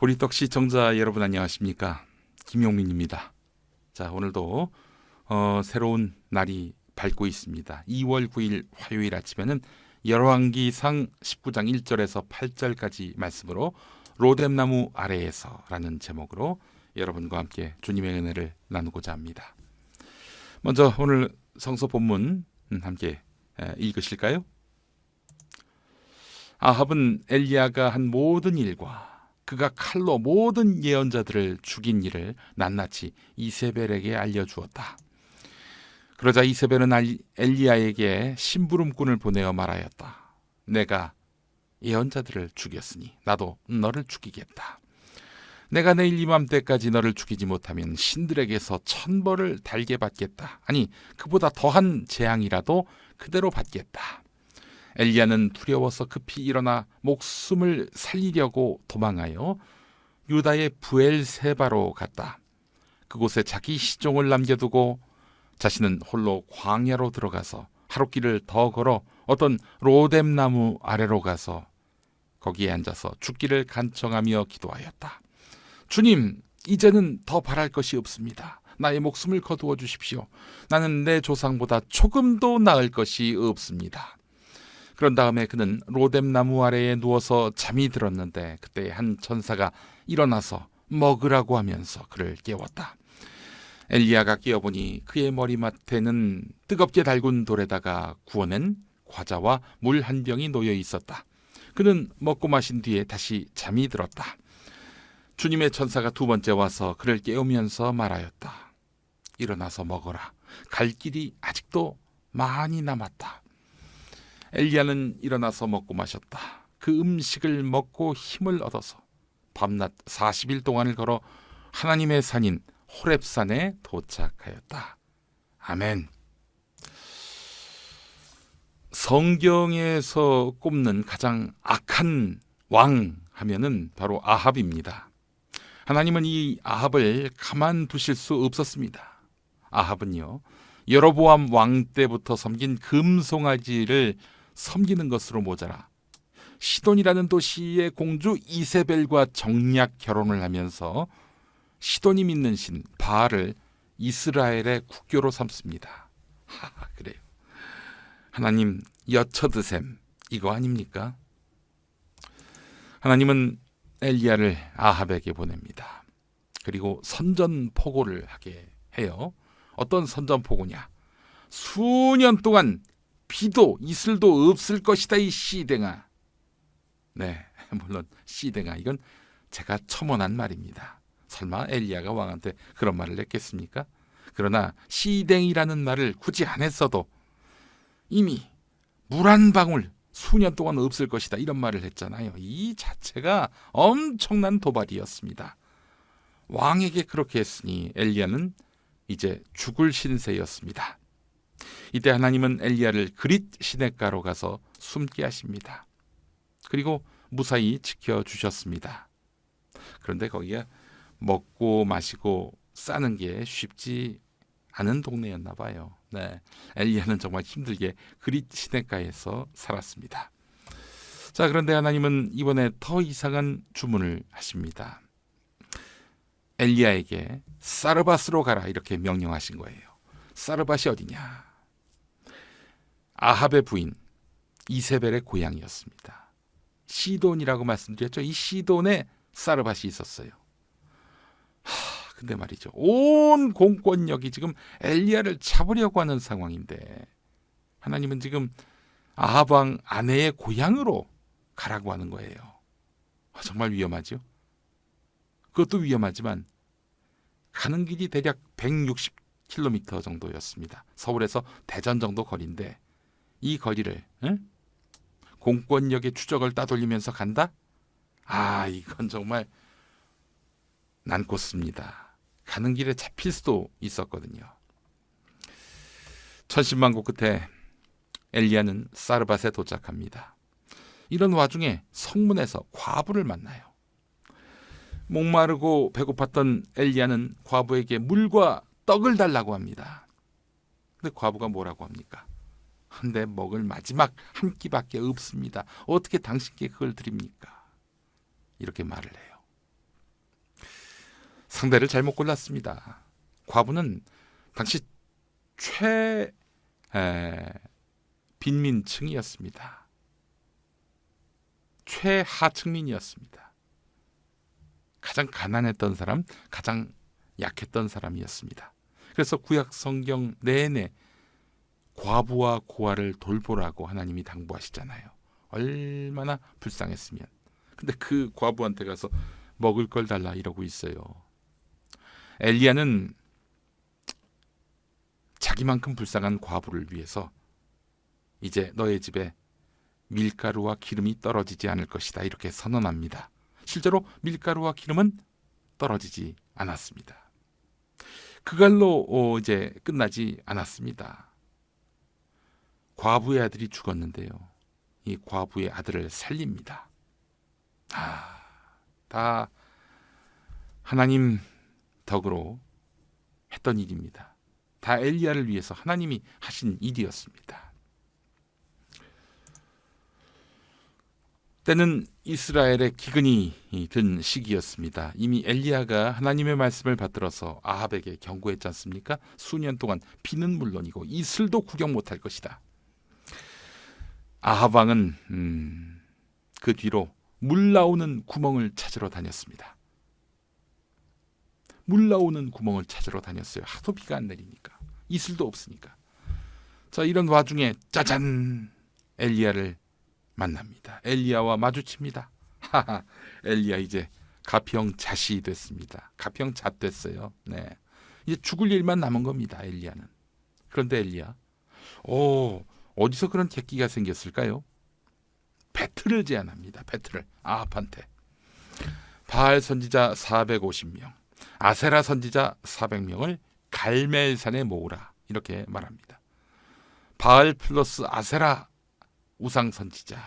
보리떡 시청자 여러분 안녕하십니까? 김용민입니다. 자, 오늘도 새로운 날이 밝고 있습니다. 2월 9일 화요일 아침에는 열왕기상 19장 1절에서 8절까지 말씀으로 로뎀나무 아래에서 라는 제목으로 여러분과 함께 주님의 은혜를 나누고자 합니다. 먼저 오늘 성서 본문 함께 읽으실까요? 아합은 엘리야가 한 모든 일과 그가 칼로 모든 예언자들을 죽인 일을 낱낱이 이세벨에게 알려주었다. 그러자 이세벨은 엘리야에게 심부름꾼을 보내어 말하였다. 내가 예언자들을 죽였으니 나도 너를 죽이겠다. 내가 내일 이맘때까지 너를 죽이지 못하면 신들에게서 천벌을 달게 받겠다. 아니, 그보다 더한 재앙이라도 그대로 받겠다. 엘리야는 두려워서 급히 일어나 목숨을 살리려고 도망하여 유다의 부엘세바로 갔다. 그곳에 자기 시종을 남겨두고 자신은 홀로 광야로 들어가서 하룻길을 더 걸어 어떤 로뎀나무 아래로 가서 거기에 앉아서 죽기를 간청하며 기도하였다. 주님, 이제는 더 바랄 것이 없습니다. 나의 목숨을 거두어 주십시오. 나는 내 조상보다 조금도 나을 것이 없습니다. 그런 다음에 그는 로뎀나무 아래에 누워서 잠이 들었는데 그때 한 천사가 일어나서 먹으라고 하면서 그를 깨웠다. 엘리야가 깨어보니 그의 머리맡에는 뜨겁게 달군 돌에다가 구워낸 과자와 물 한 병이 놓여 있었다. 그는 먹고 마신 뒤에 다시 잠이 들었다. 주님의 천사가 두 번째 와서 그를 깨우면서 말하였다. 일어나서 먹어라. 갈 길이 아직도 많이 남았다. 엘리야는 일어나서 먹고 마셨다. 그 음식을 먹고 힘을 얻어서 밤낮 40일 동안을 걸어 하나님의 산인 호렙산에 도착하였다. 아멘. 성경에서 꼽는 가장 악한 왕 하면은 바로 아합입니다. 하나님은 이 아합을 가만두실 수 없었습니다. 아합은요, 여로보암 왕 때부터 섬긴 금송아지를 섬기는 것으로 모자라 시돈이라는 도시의 공주 이세벨과 정략 결혼을 하면서 시돈이 믿는 신 바알을 이스라엘의 국교로 삼습니다. 그래요. 하나님 여쳐드셈 이거 아닙니까? 하나님은 엘리야를 아합에게 보냅니다. 그리고 선전포고를 하게 해요. 어떤 선전포고냐? 수년 동안 비도 이슬도 없을 것이다 이 씨댕아. 네, 물론 씨댕아 이건 제가 첨언한 말입니다. 설마 엘리야가 왕한테 그런 말을 했겠습니까? 그러나 씨댕이라는 말을 굳이 안 했어도 이미 물 한 방울 수년 동안 없을 것이다 이런 말을 했잖아요. 이 자체가 엄청난 도발이었습니다. 왕에게 그렇게 했으니 엘리야는 이제 죽을 신세였습니다. 이때 하나님은 엘리야를 그릿 시냇가로 가서 숨게 하십니다. 그리고 무사히 지켜주셨습니다. 그런데 거기가 먹고 마시고 싸는 게 쉽지 않은 동네였나 봐요. 네, 엘리야는 정말 힘들게 그릿 시냇가에서 살았습니다. 자, 그런데 하나님은 이번에 더 이상한 주문을 하십니다. 엘리야에게 사르밧으로 가라 이렇게 명령하신 거예요. 사르밧이 어디냐? 아합의 부인 이세벨의 고향이었습니다. 시돈이라고 말씀드렸죠. 이 시돈에 사르밧이 있었어요. 근데 말이죠. 온 공권력이 지금 엘리야를 잡으려고 하는 상황인데 하나님은 지금 아합 왕 아내의 고향으로 가라고 하는 거예요. 정말 위험하죠. 그것도 위험하지만 가는 길이 대략 160km 정도였습니다. 서울에서 대전 정도 거리인데 이 거리를 공권력의 추적을 따돌리면서 간다? 이건 정말 난꽂습니다. 가는 길에 잡힐 수도 있었거든요. 천신만고 끝에 엘리야는 사르밧에 도착합니다. 이런 와중에 성문에서 과부를 만나요. 목마르고 배고팠던 엘리야는 과부에게 물과 떡을 달라고 합니다. 근데 과부가 뭐라고 합니까? 근데 먹을 마지막 한 끼밖에 없습니다. 어떻게 당신께 그걸 드립니까? 이렇게 말을 해요. 상대를 잘못 골랐습니다. 과부는 당시 최 빈민층이었습니다. 최하층민이었습니다. 가장 가난했던 사람, 가장 약했던 사람이었습니다. 그래서 구약 성경 내내 과부와 고아를 돌보라고 하나님이 당부하시잖아요. 얼마나 불쌍했으면. 근데 그 과부한테 가서 먹을 걸 달라 이러고 있어요. 엘리야는 자기만큼 불쌍한 과부를 위해서 이제 너의 집에 밀가루와 기름이 떨어지지 않을 것이다 이렇게 선언합니다. 실제로 밀가루와 기름은 떨어지지 않았습니다. 그걸로 이제 끝나지 않았습니다. 과부의 아들이 죽었는데요. 이 과부의 아들을 살립니다. 다 하나님 덕으로 했던 일입니다. 다 엘리야를 위해서 하나님이 하신 일이었습니다. 때는 이스라엘의 기근이 든 시기였습니다. 이미 엘리야가 하나님의 말씀을 받들어서 아합에게 경고했지 않습니까? 수년 동안 비는 물론이고 이슬도 구경 못할 것이다. 아합 왕은 그 뒤로 물 나오는 구멍을 찾으러 다녔습니다. 물 나오는 구멍을 찾으러 다녔어요. 하도 비가 안 내리니까. 이슬도 없으니까. 자, 이런 와중에 짜잔! 엘리야를 만납니다. 엘리야와 마주칩니다. 엘리야 이제 가평잣이 됐습니다. 가평잣 됐어요. 네. 이제 죽을 일만 남은 겁니다. 엘리야는. 그런데 엘리야, 어디서 그런 객기가 생겼을까요? 배틀을 제안합니다. 배틀을 아합한테. 바알 선지자 450명, 아세라 선지자 400명을 갈멜산에 모으라 이렇게 말합니다. 바알 플러스 아세라 우상 선지자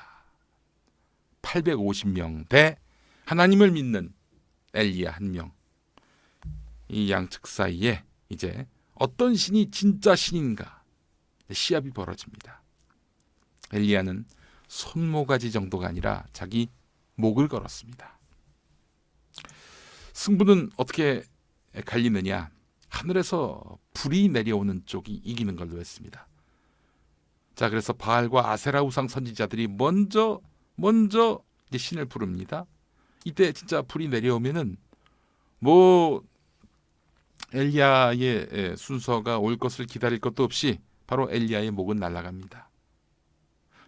850명 대 하나님을 믿는 엘리야 1명. 이 양측 사이에 이제 어떤 신이 진짜 신인가 시합이 벌어집니다. 엘리야는 손모가지 정도가 아니라 자기 목을 걸었습니다. 승부는 어떻게 갈리느냐? 하늘에서 불이 내려오는 쪽이 이기는 걸로 했습니다. 자, 그래서 바알과 아세라 우상 선지자들이 먼저 이제 신을 부릅니다. 이때 진짜 불이 내려오면은 엘리야의 순서가 올 것을 기다릴 것도 없이 바로 엘리야의 목은 날아갑니다.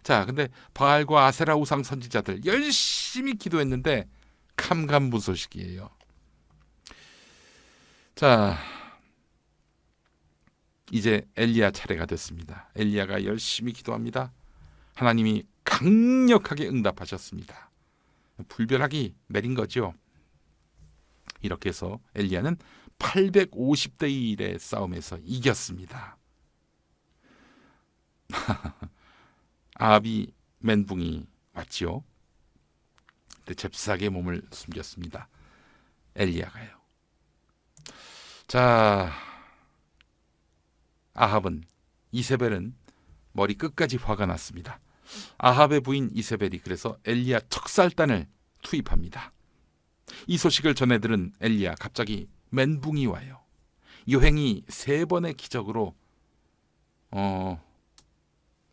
자, 근데 바알과 아세라 우상 선지자들 열심히 기도했는데 감감무소식이에요. 자, 이제 엘리야 차례가 됐습니다. 엘리야가 열심히 기도합니다. 하나님이 강력하게 응답하셨습니다. 불벼락이 내린 거죠. 이렇게 해서 엘리야는 850대 1의 싸움에서 이겼습니다. 아합이 멘붕이 왔지요. 근데 잽싸게 몸을 숨겼습니다. 엘리야가요. 자, 아합은, 이세벨은 머리 끝까지 화가 났습니다. 아합의 부인 이세벨이 그래서 엘리야 척살단을 투입합니다. 이 소식을 전해 들은 엘리야 갑자기 멘붕이 와요. 여행이 3번의 기적으로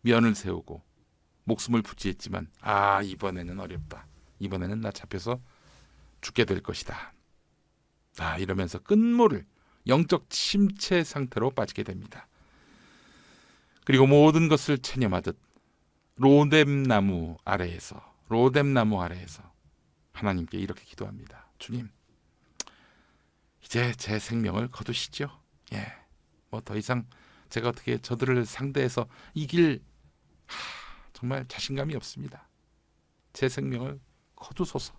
면을 세우고 목숨을 부지했지만 이번에는 어렵다. 이번에는 나 잡혀서 죽게 될 것이다. 이러면서 끝모를 영적 침체 상태로 빠지게 됩니다. 그리고 모든 것을 체념하듯 로뎀나무 아래에서 하나님께 이렇게 기도합니다. 주님, 이제 제 생명을 거두시죠. 더 이상 제가 어떻게 저들을 상대해서 이길 정말 자신감이 없습니다. 제 생명을 거두소서.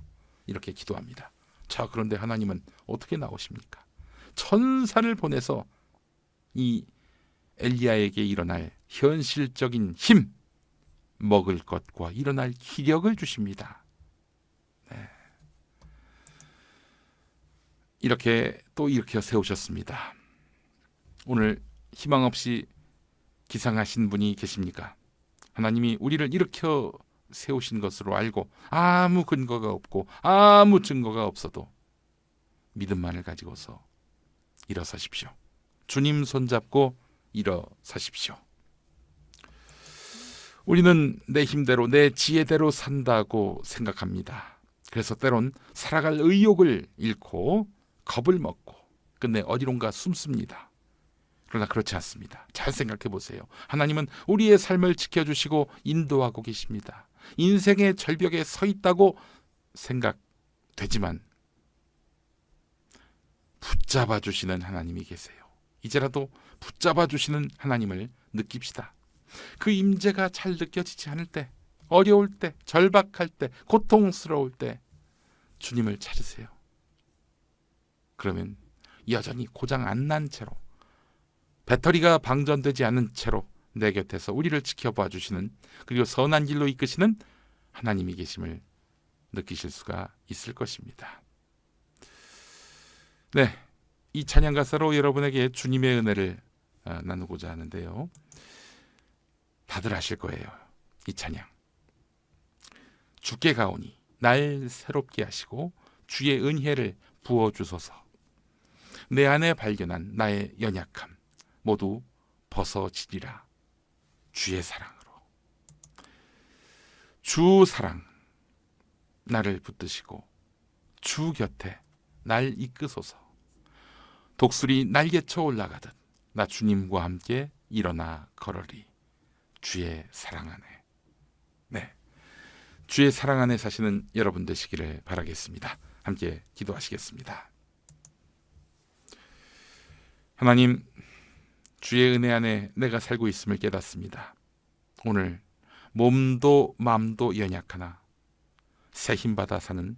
이렇게 기도합니다. 자, 그런데 하나님은 어떻게 나오십니까? 천사를 보내서 이 엘리야에게 일어날 현실적인 힘, 먹을 것과 일어날 기력을 주십니다. 이렇게 세우셨습니다. 오늘 희망 없이 기상하신 분이 계십니까? 하나님이 우리를 일으켜 세우신 것으로 알고 아무 근거가 없고 아무 증거가 없어도 믿음만을 가지고서 일어서십시오. 주님 손잡고 일어서십시오. 우리는 내 힘대로 내 지혜대로 산다고 생각합니다. 그래서 때론 살아갈 의욕을 잃고 겁을 먹고 끝내 어디론가 숨습니다. 그러나 그렇지 않습니다. 잘 생각해 보세요. 하나님은 우리의 삶을 지켜주시고 인도하고 계십니다. 인생의 절벽에 서 있다고 생각되지만 붙잡아 주시는 하나님이 계세요. 이제라도 붙잡아 주시는 하나님을 느낍시다. 그 임재가 잘 느껴지지 않을 때, 어려울 때, 절박할 때, 고통스러울 때 주님을 찾으세요. 그러면 여전히 고장 안 난 채로, 배터리가 방전되지 않은 채로 내 곁에서 우리를 지켜봐 주시는, 그리고 선한 길로 이끄시는 하나님이 계심을 느끼실 수가 있을 것입니다. 네, 이 찬양 가사로 여러분에게 주님의 은혜를 나누고자 하는데요. 다들 아실 거예요. 이 찬양. 주께 가오니 날 새롭게 하시고 주의 은혜를 부어주소서. 내 안에 발견한 나의 연약함 모두 벗어지리라. 주의 사랑으로. 주 사랑 나를 붙드시고 주 곁에 날 이끄소서. 독수리 날개쳐 올라가듯 나 주님과 함께 일어나 걸으리. 주의 사랑 안에. 네, 주의 사랑 안에 사시는 여러분 되시기를 바라겠습니다. 함께 기도하시겠습니다. 하나님, 주의 은혜 안에 내가 살고 있음을 깨닫습니다. 오늘 몸도 마음도 연약하나 새 힘받아 사는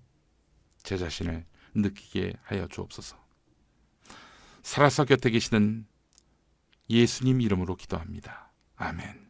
제 자신을 느끼게 하여 주옵소서. 살아서 곁에 계시는 예수님 이름으로 기도합니다. 아멘.